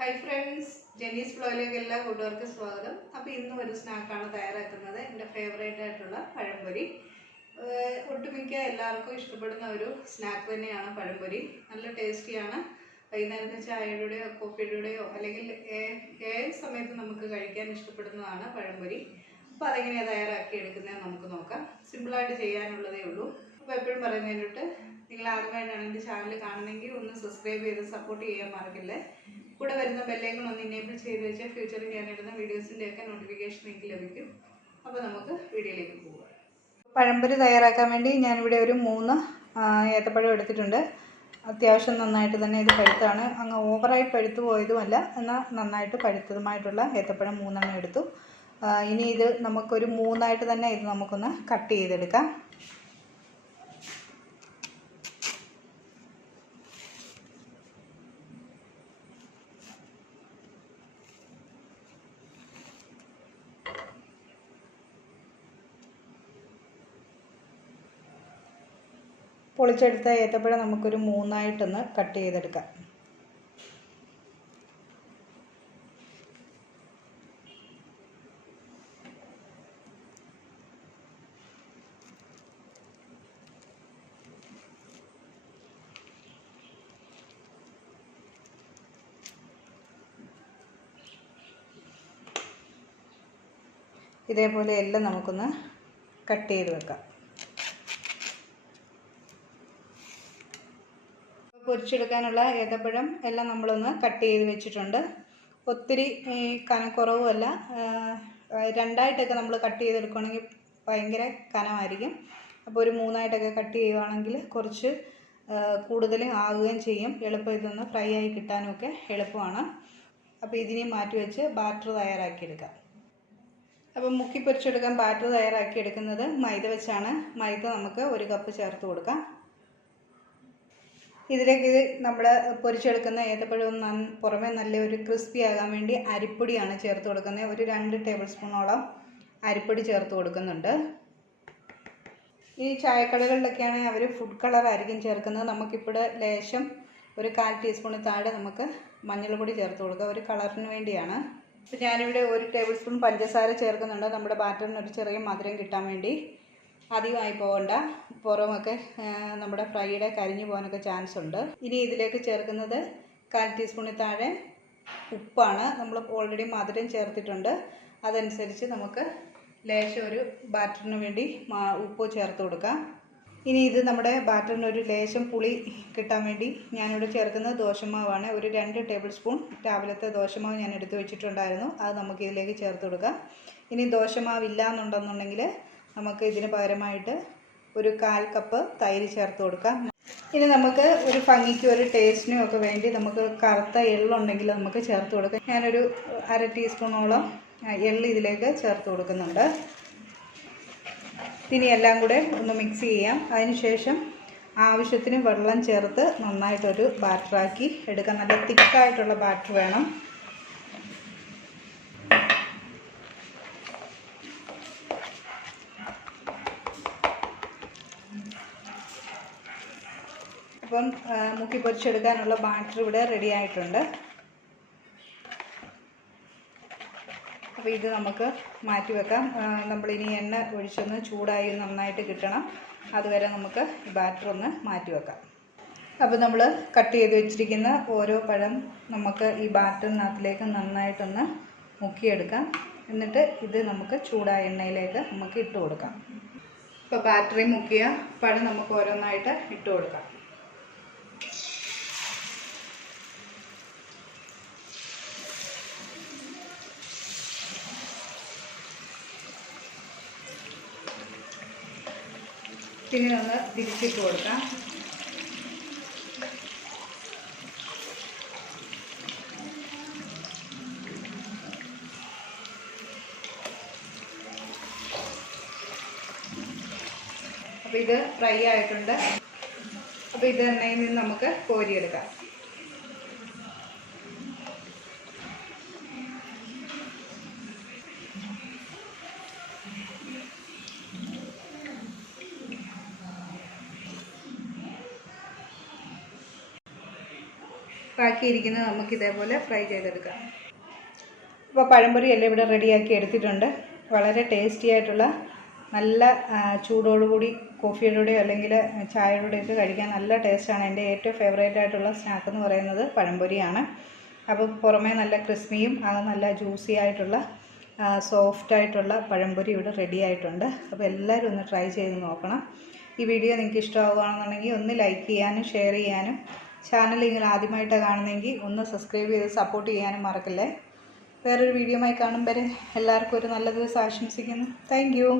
Hi friends, JENY'S vlogിലേക്ക് കൂട്ടുകാർക്ക് സ്വാഗതം. അപ്പോൾ ഇന്ന് ഒരു സ്നാക്കാണ് തയ്യാറാക്കുന്നത്. എൻ്റെ ഫേവറേറ്റ് ആയിട്ടുള്ള പഴംപൊരി. ഒട്ടുമിക്ക എല്ലാവർക്കും ഇഷ്ടപ്പെടുന്ന ഒരു സ്നാക്ക് തന്നെയാണ് പഴംപൊരി. നല്ല ടേസ്റ്റിയാണ്. വൈകുന്നേരത്തെ ചായയുടെയോ കോഫിയുടെയോ അല്ലെങ്കിൽ ഏത് സമയത്ത് നമുക്ക് കഴിക്കാൻ ഇഷ്ടപ്പെടുന്നതാണ് പഴംപൊരി. അപ്പോൾ അതെങ്ങനെയാണ് തയ്യാറാക്കി എടുക്കുന്നത് നമുക്ക് നോക്കാം. സിമ്പിളായിട്ട് ചെയ്യാനുള്ളതേ ഉള്ളൂ. അപ്പോൾ എപ്പോഴും പറയുന്നതിനോട്ട് നിങ്ങൾ ആദ്യമായിട്ടാണ് എൻ്റെ ചാനൽ കാണുന്നതെങ്കിൽ ഒന്ന് സബ്സ്ക്രൈബ് ചെയ്ത് സപ്പോർട്ട് ചെയ്യാൻ മറക്കില്ലേ. കൂടെ വരുന്ന ബെല്ലൈക്കൺ ഒന്ന് ഇനേബിൾ ചെയ്ത് വെച്ചാൽ ഫ്യൂച്ചറിൽ ഞാനിടുന്ന വീഡിയോസിൻ്റെയൊക്കെ നോട്ടിഫിക്കേഷൻ എനിക്ക് ലഭിക്കും. അപ്പോൾ നമുക്ക് വീഡിയോയിലേക്ക് പോകാം. പഴംപൊരി തയ്യാറാക്കാൻ വേണ്ടി ഞാനിവിടെ ഒരു 3 ഏത്തപ്പഴം എടുത്തിട്ടുണ്ട്. അത്യാവശ്യം നന്നായിട്ട് തന്നെ ഇത് പഴുത്താണ്. അങ്ങ് ഓവറായി പഴുത്തു പോയതുമല്ല, എന്നാൽ നന്നായിട്ട് പഴുത്തതുമായിട്ടുള്ള ഏത്തപ്പഴം 3 എടുത്തു. ഇനി ഇത് നമുക്കൊരു 3 തന്നെ ഇത് നമുക്കൊന്ന് കട്ട് ചെയ്തെടുക്കാം. പൊളിച്ചെടുത്ത ഏത്തപ്പഴം നമുക്കൊരു 3 കട്ട് ചെയ്തെടുക്കാം. ഇതേപോലെ എല്ലാം നമുക്കൊന്ന് കട്ട് ചെയ്ത് വെക്കാം. പൊരിച്ചെടുക്കാനുള്ള ഏത്തപ്പഴം എല്ലാം നമ്മളൊന്ന് കട്ട് ചെയ്ത് വെച്ചിട്ടുണ്ട്. ഒത്തിരി കനക്കുറവുമല്ല. 2 നമ്മൾ കട്ട് ചെയ്തെടുക്കുകയാണെങ്കിൽ ഭയങ്കര കനമായിരിക്കും. അപ്പോൾ ഒരു 3 കട്ട് ചെയ്യുകയാണെങ്കിൽ കുറച്ച് കൂടുതൽ ആവുകയും ചെയ്യും. എളുപ്പം ഇതൊന്ന് ഫ്രൈ ആയി കിട്ടാനുമൊക്കെ എളുപ്പമാണ്. അപ്പോൾ ഇതിനെ മാറ്റി വെച്ച് ബാറ്റർ തയ്യാറാക്കിയെടുക്കാം. അപ്പോൾ മുക്കി പൊരിച്ചെടുക്കാൻ ബാറ്റർ തയ്യാറാക്കിയെടുക്കുന്നത് മൈദ വെച്ചാണ്. മൈദ നമുക്ക് 1 കപ്പ് ചേർത്ത് കൊടുക്കാം. ഇതിലേക്ക് നമ്മൾ പൊരിച്ചെടുക്കുന്ന ഏത്തപ്പഴം പുറമെ നല്ലൊരു ക്രിസ്പി ആകാൻ വേണ്ടി അരിപ്പൊടിയാണ് ചേർത്ത് കൊടുക്കുന്നത്. ഒരു 2 ടേബിൾ സ്പൂണോളം അരിപ്പൊടി ചേർത്ത് കൊടുക്കുന്നുണ്ട്. ഈ ചായക്കടകളിലൊക്കെയാണെങ്കിൽ അവർ ഫുഡ് കളറായിരിക്കും ചേർക്കുന്നത്. നമുക്കിപ്പോൾ ലേശം ഒരു 1/4 ടീസ്പൂണിൽ താഴെ നമുക്ക് മഞ്ഞൾപ്പൊടി ചേർത്ത് കൊടുക്കുക, ഒരു കളറിന് വേണ്ടിയാണ്. അപ്പോൾ ഞാനിവിടെ 1 ടേബിൾ സ്പൂൺ പഞ്ചസാര ചേർക്കുന്നുണ്ട്, നമ്മുടെ ബാറ്ററിന് ഒരു ചെറിയ മധുരം കിട്ടാൻ വേണ്ടി. അധികമായി പോകണ്ട, പുറമൊക്കെ നമ്മുടെ ഫ്രൈയുടെ കരിഞ്ഞു പോകാനൊക്കെ ചാൻസ് ഉണ്ട്. ഇനി ഇതിലേക്ക് ചേർക്കുന്നത് 1/4 ടീസ്പൂണിൽ താഴെ ഉപ്പാണ്. നമ്മൾ ഓൾറെഡി മധുരം ചേർത്തിട്ടുണ്ട്. അതനുസരിച്ച് നമുക്ക് ലേശം ഒരു ബാറ്ററിന് വേണ്ടി ഉപ്പ് ചേർത്ത് കൊടുക്കാം. ഇനി ഇത് നമ്മുടെ ബാറ്ററിന് ഒരു ലേശം പുളി കിട്ടാൻ വേണ്ടി ഞാനിവിടെ ചേർക്കുന്നത് ദോശമാവാണ്. ഒരു 2 ടേബിൾ സ്പൂൺ രാവിലത്തെ ദോശമാവ് ഞാൻ എടുത്ത് വെച്ചിട്ടുണ്ടായിരുന്നു. അത് നമുക്ക് ഇതിലേക്ക് ചേർത്ത് കൊടുക്കാം. ഇനി ദോശമാവ് ഇല്ല എന്നുണ്ടെന്നുണ്ടെങ്കിൽ നമുക്ക് ഇതിന് പകരമായിട്ട് ഒരു 1/4 കപ്പ് തൈര് ചേർത്ത് കൊടുക്കാം. ഇനി നമുക്ക് ഒരു ഭംഗിക്കും ഒരു ടേസ്റ്റിനും ഒക്കെ വേണ്ടി നമുക്ക് കറുത്ത എള്ളുണ്ടെങ്കിൽ നമുക്ക് ചേർത്ത് കൊടുക്കാം. ഞാനൊരു 1/2 ടീസ്പൂണോളം എള്ള് ഇതിലേക്ക് ചേർത്ത് കൊടുക്കുന്നുണ്ട്. ഇനി എല്ലാം കൂടെ ഒന്ന് മിക്സ് ചെയ്യാം. അതിനുശേഷം ആവശ്യത്തിന് വെള്ളം ചേർത്ത് നന്നായിട്ടൊരു ബാറ്ററാക്കി എടുക്കാം. നല്ല തിക്കായിട്ടുള്ള ബാറ്റർ വേണം. അപ്പം മുക്കി പൊരിച്ചെടുക്കാനുള്ള ബാറ്റർ ഇവിടെ റെഡി ആയിട്ടുണ്ട്. അപ്പോൾ ഇത് നമുക്ക് മാറ്റി വെക്കാം. നമ്മളിനി എണ്ണ ഒഴിച്ചൊന്ന് ചൂടായി നന്നായിട്ട് കിട്ടണം. അതുവരെ നമുക്ക് ഈ ബാറ്റർ ഒന്ന് മാറ്റി വെക്കാം. അപ്പോൾ നമ്മൾ കട്ട് ചെയ്ത് വെച്ചിരിക്കുന്ന ഓരോ പഴം നമുക്ക് ഈ ബാറ്ററിനകത്തിലേക്ക് നന്നായിട്ടൊന്ന് മുക്കിയെടുക്കാം. എന്നിട്ട് ഇത് നമുക്ക് ചൂടായ എണ്ണയിലേക്ക് നമുക്ക് ഇട്ട് കൊടുക്കാം. ഇപ്പോൾ ബാറ്ററി മുക്കിയ പഴം നമുക്ക് ഓരോന്നായിട്ട് ഇട്ട് കൊടുക്കാം. പിന്നെ ഒന്ന് തിരിച്ചിട്ട് കൊടുക്കാം. അപ്പോൾ ഇത് ഫ്രൈ ആയിട്ടുണ്ട്. അപ്പോൾ ഇത് എണ്ണയിൽ നിന്ന് നമുക്ക് കോരിയെടുക്കാം. ബാക്കിയിരിക്കുന്നത് നമുക്ക് ഇതേപോലെ ഫ്രൈ ചെയ്തെടുക്കാം. അപ്പോൾ പഴംപൊരി എല്ലാം ഇവിടെ റെഡിയാക്കി എടുത്തിട്ടുണ്ട്. വളരെ ടേസ്റ്റി ആയിട്ടുള്ള നല്ല ചൂടോടുകൂടി കോഫിയുടെ അല്ലെങ്കിൽ ചായയുടെ ഒക്കെ കഴിക്കാൻ നല്ല ടേസ്റ്റാണ്. എൻ്റെ ഏറ്റവും ഫേവറേറ്റ് ആയിട്ടുള്ള സ്നാക്ക് എന്ന് പറയുന്നത് പഴംപൊരിയാണ്. അപ്പോൾ പുറമേ നല്ല ക്രിസ്പിയും അത് നല്ല ജ്യൂസി ആയിട്ടുള്ള സോഫ്റ്റായിട്ടുള്ള പഴംപൊരി ഇവിടെ റെഡി ആയിട്ടുണ്ട്. അപ്പോൾ എല്ലാവരും ഒന്ന് ട്രൈ ചെയ്ത് നോക്കണം. ഈ വീഡിയോ നിങ്ങൾക്ക് ഇഷ്ടമാവുകയാണെന്നുണ്ടെങ്കിൽ ഒന്ന് ലൈക്ക് ചെയ്യാനും ഷെയർ ചെയ്യാനും, ചാനൽ നിങ്ങൾ ആദ്യമായിട്ടാണ് കാണുന്നതെങ്കിൽ ഒന്ന് സബ്സ്ക്രൈബ് ചെയ്ത് സപ്പോർട്ട് ചെയ്യാനും മറക്കല്ലേ. വേറൊരു വീഡിയോയുമായി കാണും വരെ എല്ലാവർക്കും ഒരു നല്ല ദിവസം ആശംസിക്കുന്നു. Thank you.